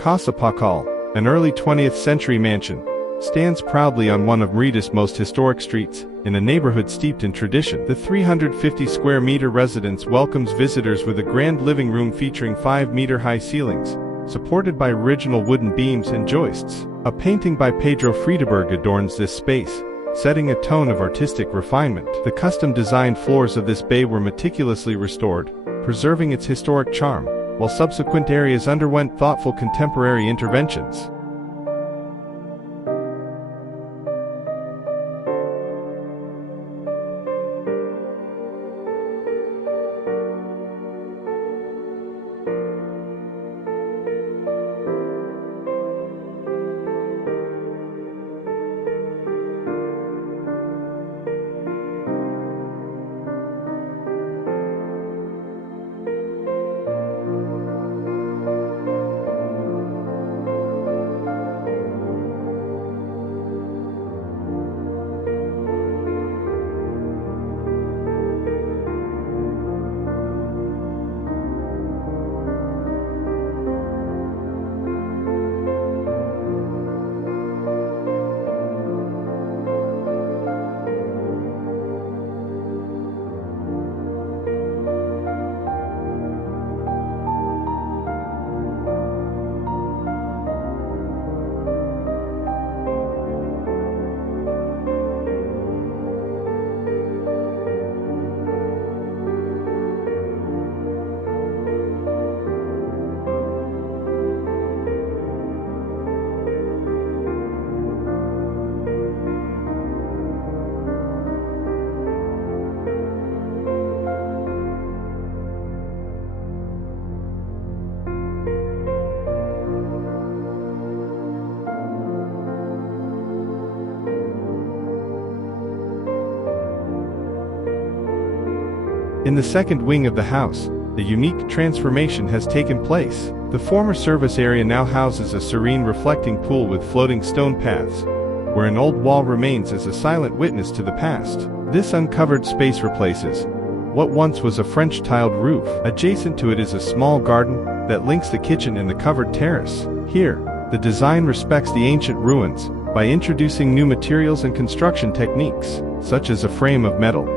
Casa Pakaal, an early 20th century mansion, stands proudly on one of Mérida's most historic streets, in a neighborhood steeped in tradition. The 350-square-meter residence welcomes visitors with a grand living room featuring 5-meter-high ceilings, supported by original wooden beams and joists. A painting by Pedro Friedeberg adorns this space, setting a tone of artistic refinement. The custom-designed floors of this bay were meticulously restored, preserving its historic charm, while subsequent areas underwent thoughtful contemporary interventions. In the second wing of the house, a unique transformation has taken place. The former service area now houses a serene reflecting pool with floating stone paths, where an old wall remains as a silent witness to the past. This uncovered space replaces what once was a French tiled roof. Adjacent to it is a small garden that links the kitchen and the covered terrace. Here, the design respects the ancient ruins by introducing new materials and construction techniques, such as a frame of metal,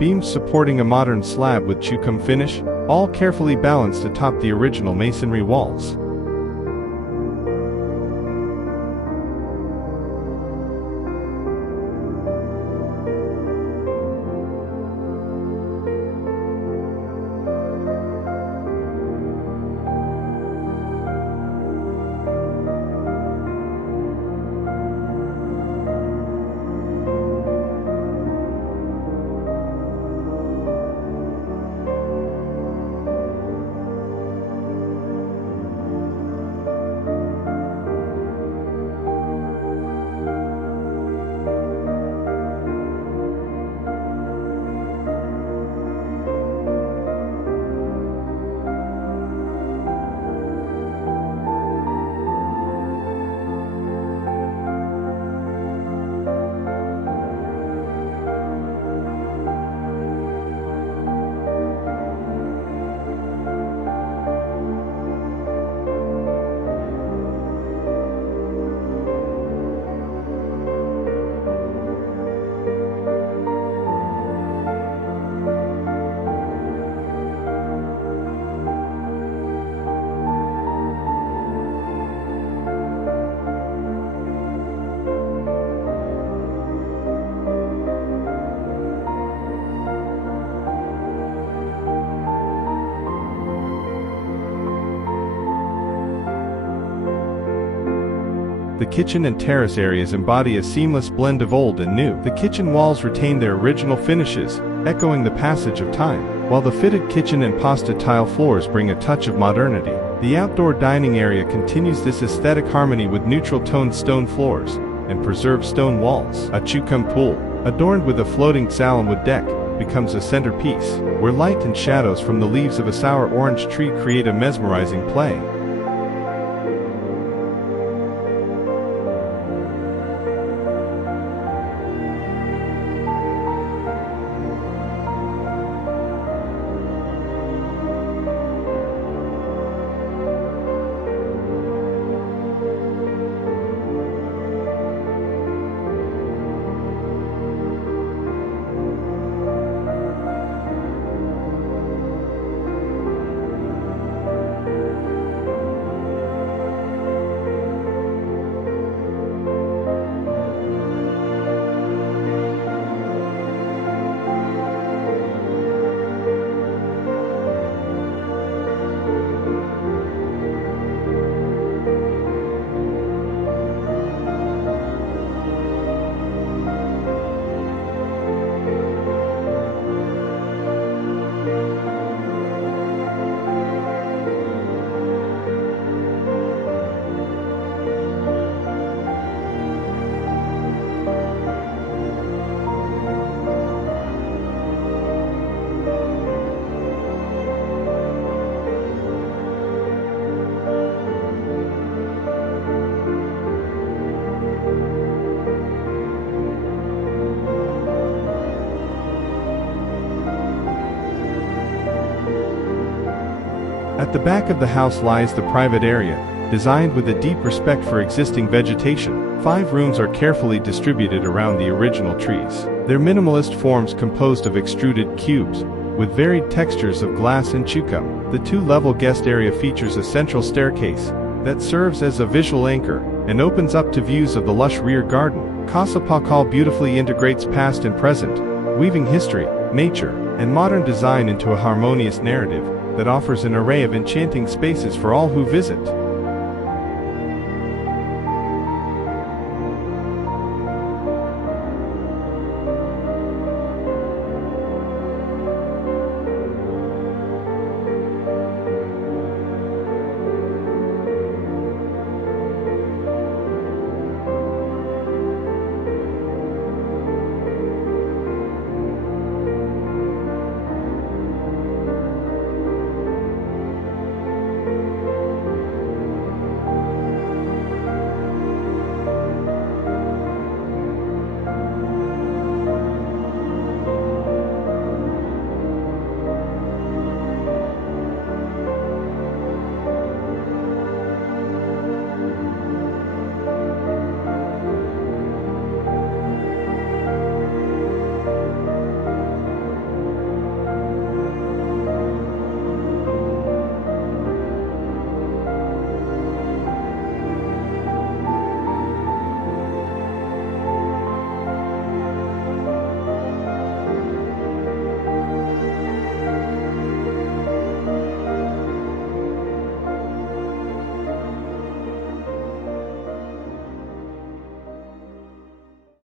beams supporting a modern slab with chukum finish, all carefully balanced atop the original masonry walls. The kitchen and terrace areas embody a seamless blend of old and new. The kitchen walls retain their original finishes, echoing the passage of time, while the fitted kitchen and pasta tile floors bring a touch of modernity. The outdoor dining area continues this aesthetic harmony with neutral-toned stone floors and preserved stone walls. A chukum pool, adorned with a floating salamwood deck, becomes a centerpiece, where light and shadows from the leaves of a sour orange tree create a mesmerizing play. At the back of the house lies the private area, designed with a deep respect for existing vegetation. 5 rooms are carefully distributed around the original trees. Their minimalist forms composed of extruded cubes, with varied textures of glass and chukum. The 2-level guest area features a central staircase that serves as a visual anchor and opens up to views of the lush rear garden. Casa Pakaal beautifully integrates past and present, weaving history, nature, and modern design into a harmonious narrative that offers an array of enchanting spaces for all who visit.